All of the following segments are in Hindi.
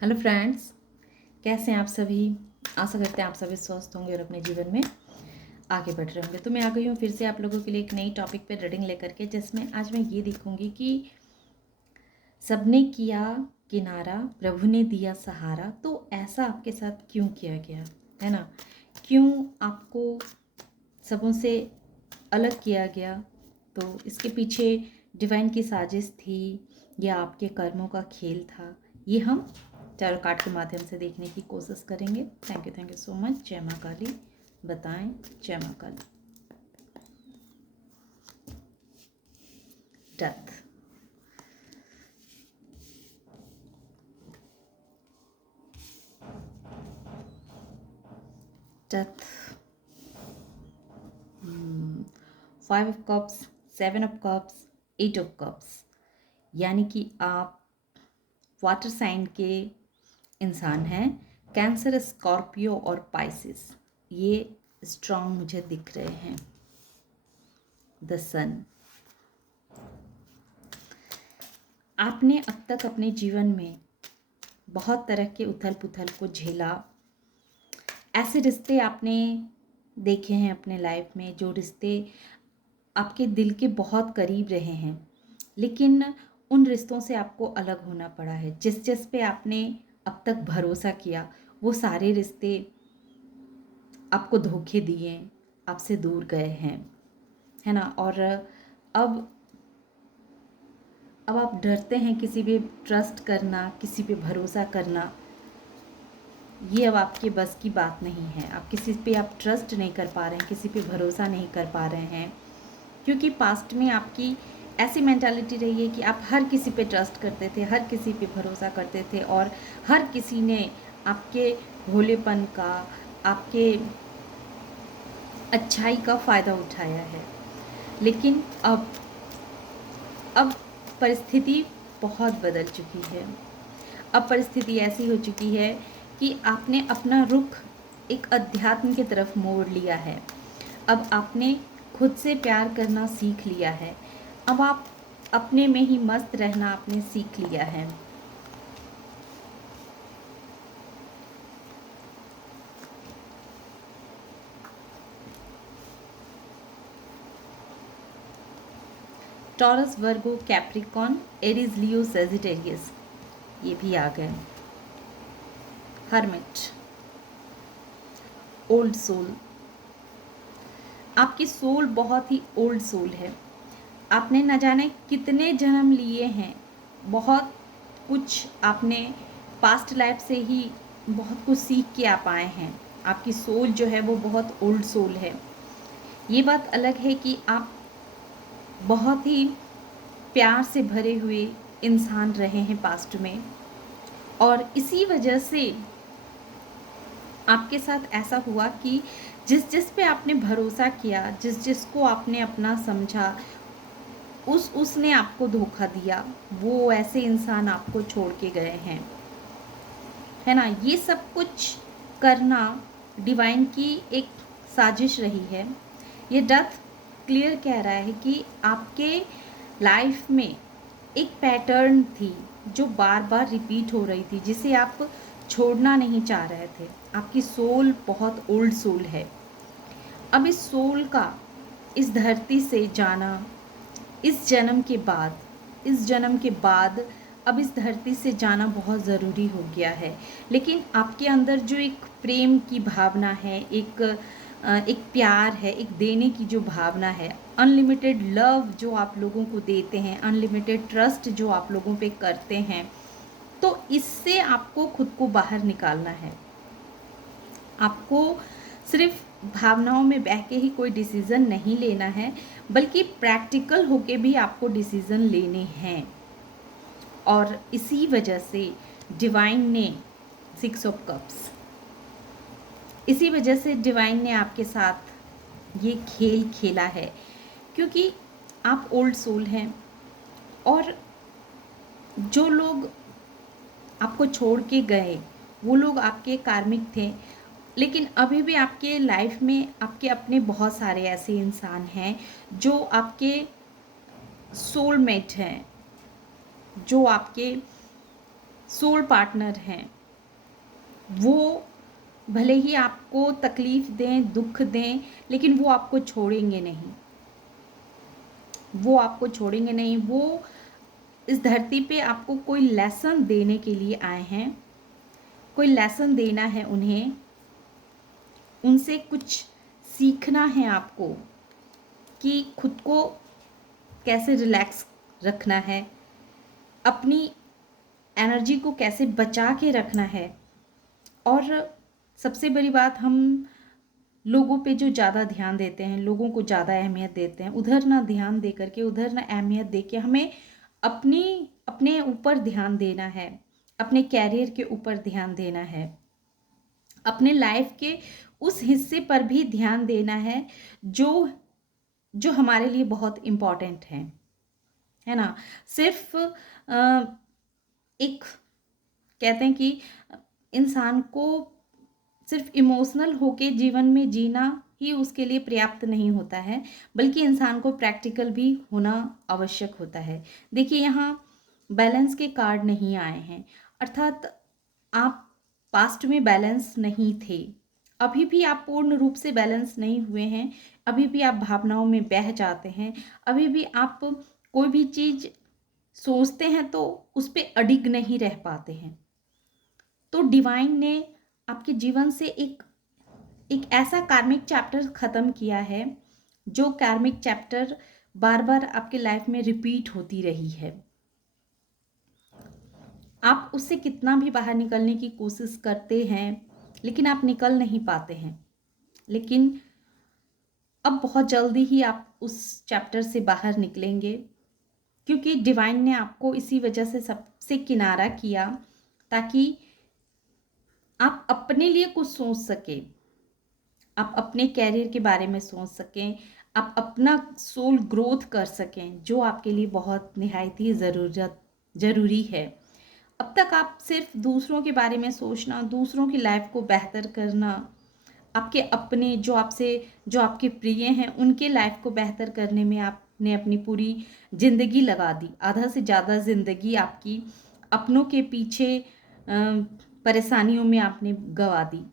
हेलो फ्रेंड्स, कैसे हैं आप सभी। आशा करते हैं आप सभी स्वस्थ होंगे और अपने जीवन में आगे बढ़ रहे होंगे। तो मैं आ गई हूँ फिर से आप लोगों के लिए एक नई टॉपिक पे रीडिंग लेकर के, जिसमें आज मैं ये देखूंगी कि सबने किया किनारा, प्रभु ने दिया सहारा, तो ऐसा आपके साथ क्यों किया गया है ना। क्यों आपको सबों से अलग किया गया। तो इसके पीछे डिवाइन की साजिश थी या आपके कर्मों का खेल था, ये हम टैरो कार्ड के माध्यम से देखने की कोशिश करेंगे। Thank you so much. जय माँ काली। बताएं। जय माँ Kali. Death. Death. 5 of cups, 7 of cups, 8 of cups, यानी कि आप वाटर साइन के इंसान हैं। कैंसर, स्कॉर्पियो और पाइसिस, ये स्ट्रांग मुझे दिख रहे हैं। The sun. आपने अब तक अपने जीवन में बहुत तरह के उथल पुथल को झेला। ऐसे रिश्ते आपने देखे हैं अपने लाइफ में, जो रिश्ते आपके दिल के बहुत करीब रहे हैं, लेकिन उन रिश्तों से आपको अलग होना पड़ा है। जिस जिस पे आपने अब तक भरोसा किया, वो सारे रिश्ते आपको धोखे दिए, आपसे दूर गए हैं, है ना। और अब आप डरते हैं किसी पे ट्रस्ट करना, किसी पे भरोसा करना। ये अब आपके बस की बात नहीं है। आप किसी पे आप ट्रस्ट नहीं कर पा रहे हैं, किसी पे भरोसा नहीं कर पा रहे हैं, क्योंकि पास्ट में आपकी ऐसी मेंटालिटी रही है कि आप हर किसी पे ट्रस्ट करते थे, हर किसी पे भरोसा करते थे, और हर किसी ने आपके भोलेपन का, आपके अच्छाई का फ़ायदा उठाया है। लेकिन अब परिस्थिति बहुत बदल चुकी है। अब परिस्थिति ऐसी हो चुकी है कि आपने अपना रुख एक अध्यात्म की तरफ मोड़ लिया है। अब आपने खुद से प्यार करना सीख लिया है। अब आप अपने में ही मस्त रहना आपने सीख लिया है। Taurus, Virgo, Capricorn, Aries, Leo, Sagittarius, ये भी आ गए। Hermit, old soul. आपकी सोल बहुत ही ओल्ड सोल है। आपने न जाने कितने जन्म लिए हैं, बहुत कुछ आपने पास्ट लाइफ से ही बहुत कुछ सीख के आप आए हैं। आपकी सोल जो है वो बहुत ओल्ड सोल है। ये बात अलग है कि आप बहुत ही प्यार से भरे हुए इंसान रहे हैं पास्ट में, और इसी वजह से आपके साथ ऐसा हुआ कि जिस जिस पे आपने भरोसा किया, जिस जिसको आपने अपना समझा, उसने आपको धोखा दिया। वो ऐसे इंसान आपको छोड़ के गए हैं, है ना। ये सब कुछ करना डिवाइन की एक साजिश रही है। ये डेथ क्लियर कह रहा है कि आपके लाइफ में एक पैटर्न थी जो बार बार रिपीट हो रही थी, जिसे आप छोड़ना नहीं चाह रहे थे। आपकी सोल बहुत ओल्ड सोल है। अब इस सोल का इस धरती से जाना, इस जन्म के बाद अब इस धरती से जाना बहुत ज़रूरी हो गया है। लेकिन आपके अंदर जो एक प्रेम की भावना है, एक प्यार है, एक देने की जो भावना है, अनलिमिटेड लव जो आप लोगों को देते हैं, अनलिमिटेड ट्रस्ट जो आप लोगों पे करते हैं, तो इससे आपको खुद को बाहर निकालना है। आपको सिर्फ भावनाओं में बह के ही कोई डिसीज़न नहीं लेना है, बल्कि प्रैक्टिकल होके भी आपको डिसीज़न लेने हैं। और इसी वजह से डिवाइन ने 6 ऑफ कप्स, इसी वजह से डिवाइन ने आपके साथ ये खेल खेला है, क्योंकि आप ओल्ड सोल हैं। और जो लोग आपको छोड़ के गए, वो लोग आपके कार्मिक थे, लेकिन अभी भी आपके लाइफ में आपके अपने बहुत सारे ऐसे इंसान हैं जो आपके सोलमेट हैं, जो आपके सोल पार्टनर हैं, वो भले ही आपको तकलीफ़ दें, दुःख दें, लेकिन वो आपको छोड़ेंगे नहीं। वो आपको छोड़ेंगे नहीं। वो इस धरती पे आपको कोई लेसन देने के लिए आए हैं, कोई लेसन देना है उन्हें, उनसे कुछ सीखना है आपको कि खुद को कैसे रिलैक्स रखना है, अपनी एनर्जी को कैसे बचा के रखना है। और सबसे बड़ी बात, हम लोगों पे जो ज़्यादा ध्यान देते हैं, लोगों को ज़्यादा अहमियत देते हैं, उधर ना ध्यान दे करके, उधर ना अहमियत दे के हमें अपने ऊपर ध्यान देना है, अपने कैरियर के ऊपर ध्यान देना है, अपने लाइफ के उस हिस्से पर भी ध्यान देना है जो जो हमारे लिए बहुत इम्पॉर्टेंट है ना। सिर्फ एक कहते हैं कि इंसान को सिर्फ इमोशनल होके जीवन में जीना ही उसके लिए पर्याप्त नहीं होता है, बल्कि इंसान को प्रैक्टिकल भी होना आवश्यक होता है। देखिए, यहाँ बैलेंस के कार्ड नहीं आए हैं, अर्थात आप पास्ट में बैलेंस नहीं थे, अभी भी आप पूर्ण रूप से बैलेंस नहीं हुए हैं, अभी भी आप भावनाओं में बह जाते हैं, अभी भी आप कोई भी चीज़ सोचते हैं तो उस पर अडिग नहीं रह पाते हैं। तो डिवाइन ने आपके जीवन से एक ऐसा कार्मिक चैप्टर ख़त्म किया है, जो कार्मिक चैप्टर बार बार आपके लाइफ में रिपीट होती रही है। आप उससे कितना भी बाहर निकलने की कोशिश करते हैं, लेकिन आप निकल नहीं पाते हैं। लेकिन अब बहुत जल्दी ही आप उस चैप्टर से बाहर निकलेंगे, क्योंकि डिवाइन ने आपको इसी वजह से सबसे किनारा किया, ताकि आप अपने लिए कुछ सोच सकें, आप अपने कैरियर के बारे में सोच सकें, आप अपना सोल ग्रोथ कर सकें, जो आपके लिए बहुत निहायत ही ज़रूरी है। अब तक आप सिर्फ दूसरों के बारे में सोचना, दूसरों की लाइफ को बेहतर करना, आपके अपने जो आपके प्रिय हैं उनके लाइफ को बेहतर करने में आपने अपनी पूरी ज़िंदगी लगा दी। आधा से ज़्यादा ज़िंदगी आपकी अपनों के पीछे परेशानियों में आपने गंवा दी।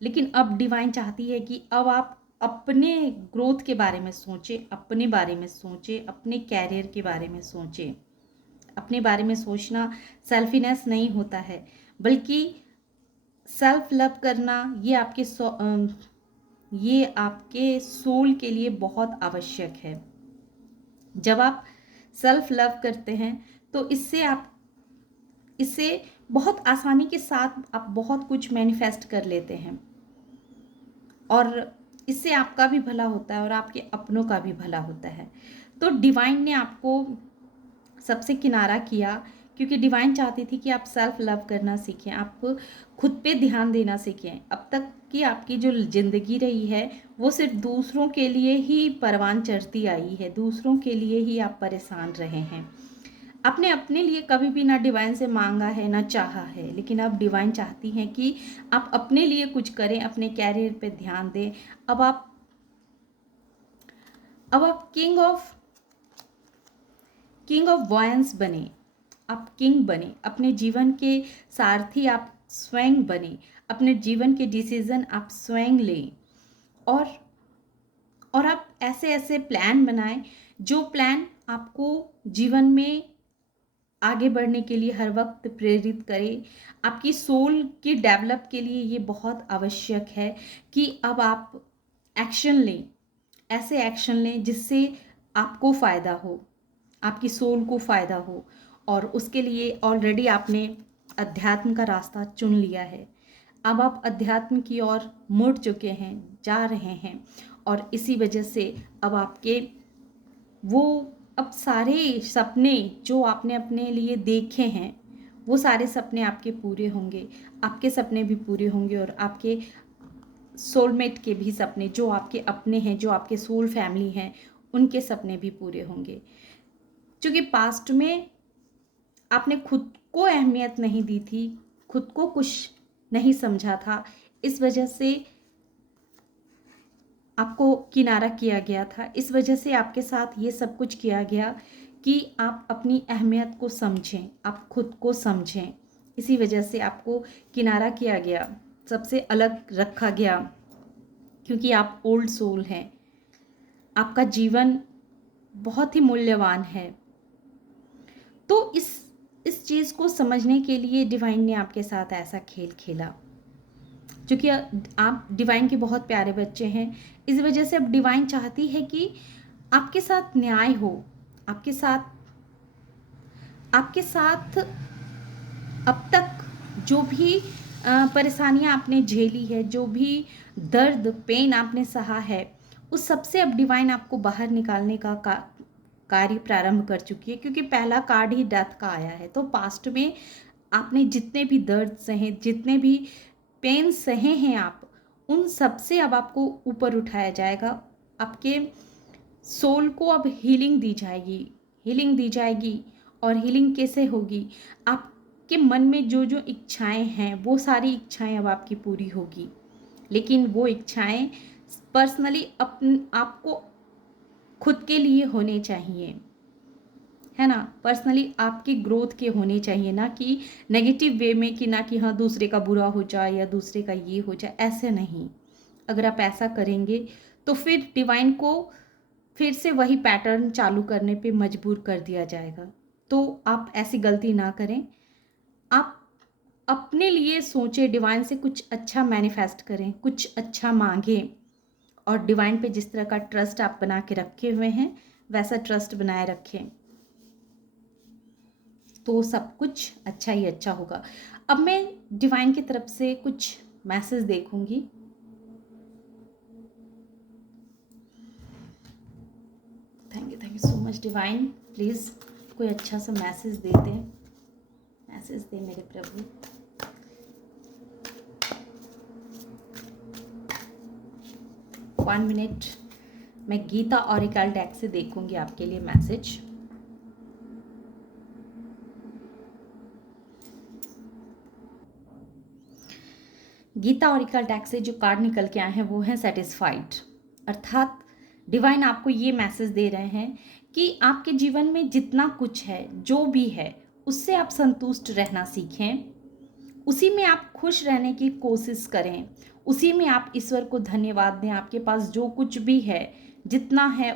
लेकिन अब डिवाइन चाहती है कि अब आप अपने ग्रोथ के बारे में सोचें, अपने बारे में सोचें, अपने कैरियर के बारे में सोचें। अपने बारे में सोचना सेल्फिनेस नहीं होता है, बल्कि सेल्फ लव करना ये आपके सोल के लिए बहुत आवश्यक है। जब आप सेल्फ लव करते हैं तो इससे बहुत आसानी के साथ आप बहुत कुछ मैनिफेस्ट कर लेते हैं, और इससे आपका भी भला होता है और आपके अपनों का भी भला होता है। तो डिवाइन ने आपको सबसे किनारा किया, क्योंकि डिवाइन चाहती थी कि आप सेल्फ लव करना सीखें, आप खुद पे ध्यान देना सीखें। अब तक की आपकी जो ज़िंदगी रही है वो सिर्फ दूसरों के लिए ही परवान चढ़ती आई है, दूसरों के लिए ही आप परेशान रहे हैं। आपने अपने लिए कभी भी ना डिवाइन से मांगा है ना चाहा है, लेकिन अब डिवाइन चाहती हैं कि आप अपने लिए कुछ करें, अपने कैरियर पे ध्यान दें। अब आप किंग ऑफ वॉयंस बने, आप किंग बने, अपने जीवन के सारथी आप स्वयं बने, अपने जीवन के डिसीजन आप स्वयं लें, और आप ऐसे ऐसे प्लान बनाएं जो प्लान आपको जीवन में आगे बढ़ने के लिए हर वक्त प्रेरित करे। आपकी सोल की डेवलप के लिए ये बहुत आवश्यक है कि अब आप एक्शन लें, ऐसे एक्शन लें जिससे आपको फ़ायदा हो, आपकी सोल को फ़ायदा हो। और उसके लिए ऑलरेडी आपने अध्यात्म का रास्ता चुन लिया है। अब आप अध्यात्म की ओर मुड़ चुके हैं, जा रहे हैं, और इसी वजह से अब आपके वो अब सारे सपने जो आपने अपने लिए देखे हैं, वो सारे सपने आपके पूरे होंगे, आपके सपने भी पूरे होंगे, और आपके सोलमेट के भी सपने, जो आपके अपने हैं, जो आपके सोल फैमिली हैं, उनके सपने भी पूरे होंगे। क्योंकि पास्ट में आपने खुद को अहमियत नहीं दी थी, खुद को कुछ नहीं समझा था, इस वजह से आपको किनारा किया गया था, इस वजह से आपके साथ ये सब कुछ किया गया कि आप अपनी अहमियत को समझें, आप खुद को समझें, इसी वजह से आपको किनारा किया गया, सबसे अलग रखा गया, क्योंकि आप ओल्ड सोल हैं। आपका जीवन बहुत ही मूल्यवान है। तो इस चीज़ को समझने के लिए डिवाइन ने आपके साथ ऐसा खेल खेला। क्योंकि आप डिवाइन के बहुत प्यारे बच्चे हैं, इस वजह से अब डिवाइन चाहती है कि आपके साथ न्याय हो, आपके साथ अब तक जो भी परेशानियां आपने झेली है, जो भी दर्द पेन आपने सहा है, उस सबसे अब डिवाइन आपको बाहर निकालने का कार्य प्रारंभ कर चुकी है। क्योंकि पहला कार्ड ही डेथ का आया है। तो पास्ट में आपने जितने भी दर्द सहे, जितने भी पेन सहे हैं आप, उन सब से अब आपको ऊपर उठाया जाएगा। आपके सोल को अब हीलिंग दी जाएगी। और हीलिंग कैसे होगी? आपके मन में जो जो इच्छाएं हैं, वो सारी इच्छाएं अब आपकी पूरी होगी। लेकिन वो इच्छाएं पर्सनली आपको खुद के लिए होने चाहिए, है ना। पर्सनली आपकी ग्रोथ के होने चाहिए, ना कि नेगेटिव वे में, कि ना कि हाँ दूसरे का बुरा हो जाए या दूसरे का ये हो जाए, ऐसे नहीं। अगर आप ऐसा करेंगे तो फिर डिवाइन को फिर से वही पैटर्न चालू करने पे मजबूर कर दिया जाएगा। तो आप ऐसी गलती ना करें। आप अपने लिए सोचें, डिवाइन से कुछ अच्छा मैनिफेस्ट करें, कुछ अच्छा मांगें, और डिवाइन पे जिस तरह का ट्रस्ट आप बना के रखे हुए हैं, वैसा ट्रस्ट बनाए रखें, तो सब कुछ अच्छा ही अच्छा होगा। अब मैं डिवाइन की तरफ से कुछ मैसेज देखूंगी। Thank you so much divine. Please कोई अच्छा सा मैसेज दे दें, मैसेज दे मेरे प्रभु। वन मिनट, मैं गीता ऑरिकल डेक से देखूंगी आपके लिए मैसेज। गीता ऑरिकल डेक से जो कार्ड निकल के आए हैं वो हैं सेटिस्फाइड। अर्थात डिवाइन आपको ये मैसेज दे रहे हैं कि आपके जीवन में जितना कुछ है, जो भी है, उससे आप संतुष्ट रहना सीखें। उसी में आप खुश रहने की कोशिश करें। उसी में आप ईश्वर को धन्यवाद दें। आपके पास जो कुछ भी है, जितना है,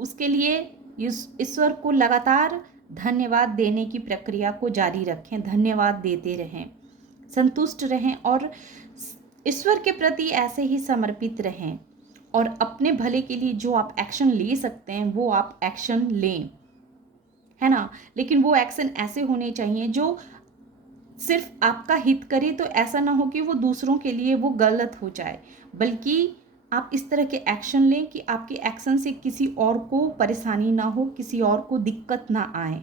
उसके लिए ईश्वर को लगातार धन्यवाद देने की प्रक्रिया को जारी रखें। धन्यवाद देते रहें, संतुष्ट रहें और ईश्वर के प्रति ऐसे ही समर्पित रहें। और अपने भले के लिए जो आप एक्शन ले सकते हैं वो आप एक्शन लें, है ना। लेकिन वो एक्शन ऐसे होने चाहिए जो सिर्फ आपका हित करे। तो ऐसा ना हो कि वो दूसरों के लिए वो गलत हो जाए, बल्कि आप इस तरह के एक्शन लें कि आपके एक्शन से किसी और को परेशानी ना हो, किसी और को दिक्कत ना आए।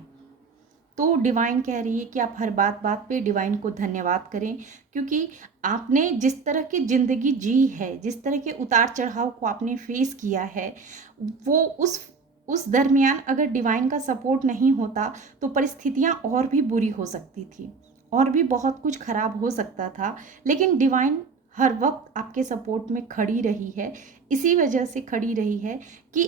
तो डिवाइन कह रही है कि आप हर बात पे डिवाइन को धन्यवाद करें, क्योंकि आपने जिस तरह की ज़िंदगी जी है, जिस तरह के उतार चढ़ाव को आपने फेस किया है, वो उस दरमियान अगर डिवाइन का सपोर्ट नहीं होता तो परिस्थितियां और भी बुरी हो सकती थी, और भी बहुत कुछ खराब हो सकता था। लेकिन डिवाइन हर वक्त आपके सपोर्ट में खड़ी रही है। इसी वजह से खड़ी रही है कि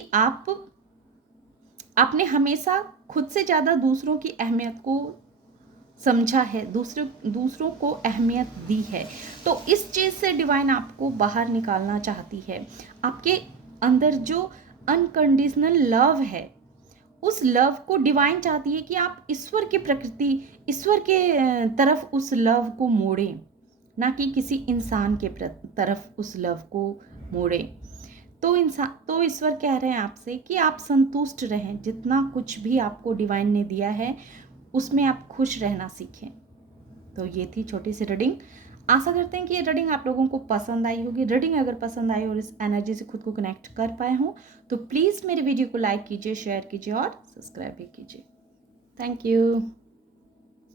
आपने हमेशा खुद से ज़्यादा दूसरों की अहमियत को समझा है, दूसरों को अहमियत दी है। तो इस चीज़ से डिवाइन आपको बाहर निकालना चाहती है। आपके अंदर जो अनकंडीशनल लव है, उस लव को डिवाइन चाहती है कि आप ईश्वर की प्रकृति, ईश्वर के तरफ उस लव को मोड़ें, ना कि किसी इंसान के तरफ उस लव को मोड़ें। तो ईश्वर कह रहे हैं आपसे कि आप संतुष्ट रहें। जितना कुछ भी आपको डिवाइन ने दिया है उसमें आप खुश रहना सीखें। तो ये थी छोटी सी रीडिंग। आशा करते हैं कि ये रीडिंग आप लोगों को पसंद आई होगी। रीडिंग अगर पसंद आई और इस एनर्जी से खुद को कनेक्ट कर पाए हों तो प्लीज़ मेरे वीडियो को लाइक कीजिए, शेयर कीजिए और सब्सक्राइब भी कीजिए। Thank you.